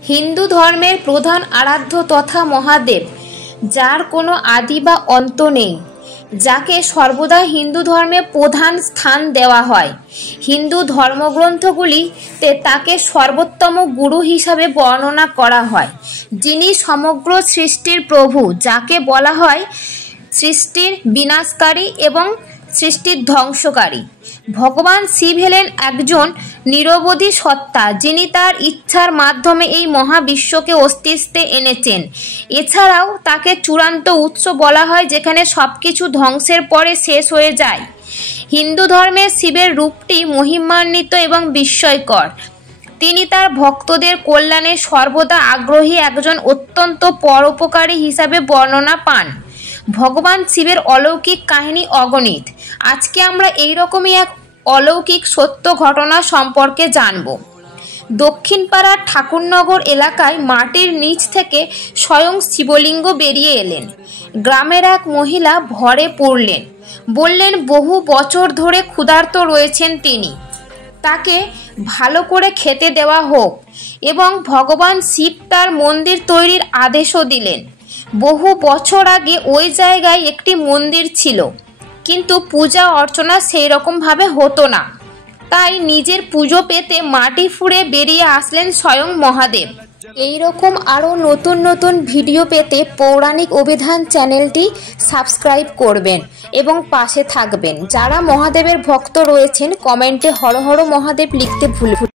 হিন্দু ধর্মের প্রধান আরাধ্য তথা মহাদেব, যার কোনো আদি বা অন্ত নেই, যাকে সর্বদা হিন্দু ধর্মে প্রধান স্থান দেওয়া হয়। হিন্দু ধর্মগ্রন্থগুলিতে তাকে সর্বোত্তম গুরু হিসাবে বর্ণনা করা হয়, যিনি সমগ্র সৃষ্টির প্রভু, যাকে বলা হয় সৃষ্টির বিনাশকারী এবং সৃষ্টির ধ্বংসকারী। ভগবান শিব হলেন একজন নিরবধি সত্তা, যিনি তার ইচ্ছার মাধ্যমে এই মহাবিশ্বকে অস্তিত্বে এনেছেন। এছাড়াও তাকে চূড়ান্ত উৎস বলা হয়, যেখানে সবকিছু ধ্বংসের পরে শেষ হয়ে যায়। হিন্দু ধর্মে শিবের রূপটি মহিমান্বিত এবং বিস্ময়কর। তিনি তার ভক্তদের কল্যাণে সর্বদা আগ্রহী একজন অত্যন্ত পরোপকারী হিসাবে বর্ণনা পান। ভগবান শিবের অলৌকিক কাহিনী অগণিত। আজকে আমরা এইরকমই এক অলৌকিক সত্য ঘটনা সম্পর্কে জানব। দক্ষিণ পাড়ার ঠাকুরনগর এলাকায় মাটির নিচ থেকে স্বয়ং শিবলিঙ্গ বেরিয়ে এলেন। গ্রামের এক মহিলা ভরে পড়লেন, বললেন বহু বছর ধরে ক্ষুধার্ত রয়েছেন তিনি, তাকে ভালো করে খেতে দেওয়া হোক। এবং ভগবান শিব তার মন্দির তৈরির আদেশও দিলেন। বহু বছর আগে ওই জায়গায় একটি মন্দির ছিল, কিন্তু পূজা অর্চনা সেই রকমভাবে হতো না। তাই নিজের পুজো পেতে মাটি ফুঁড়ে বেরিয়ে আসলেন স্বয়ং মহাদেব। এই রকম আরও নতুন নতুন ভিডিও পেতে পৌরাণিক অভিধান চ্যানেলটি সাবস্ক্রাইব করবেন এবং পাশে থাকবেন। যারা মহাদেবের ভক্ত রয়েছেন, কমেন্টে হর হর মহাদেব লিখতে ভুলবেন না।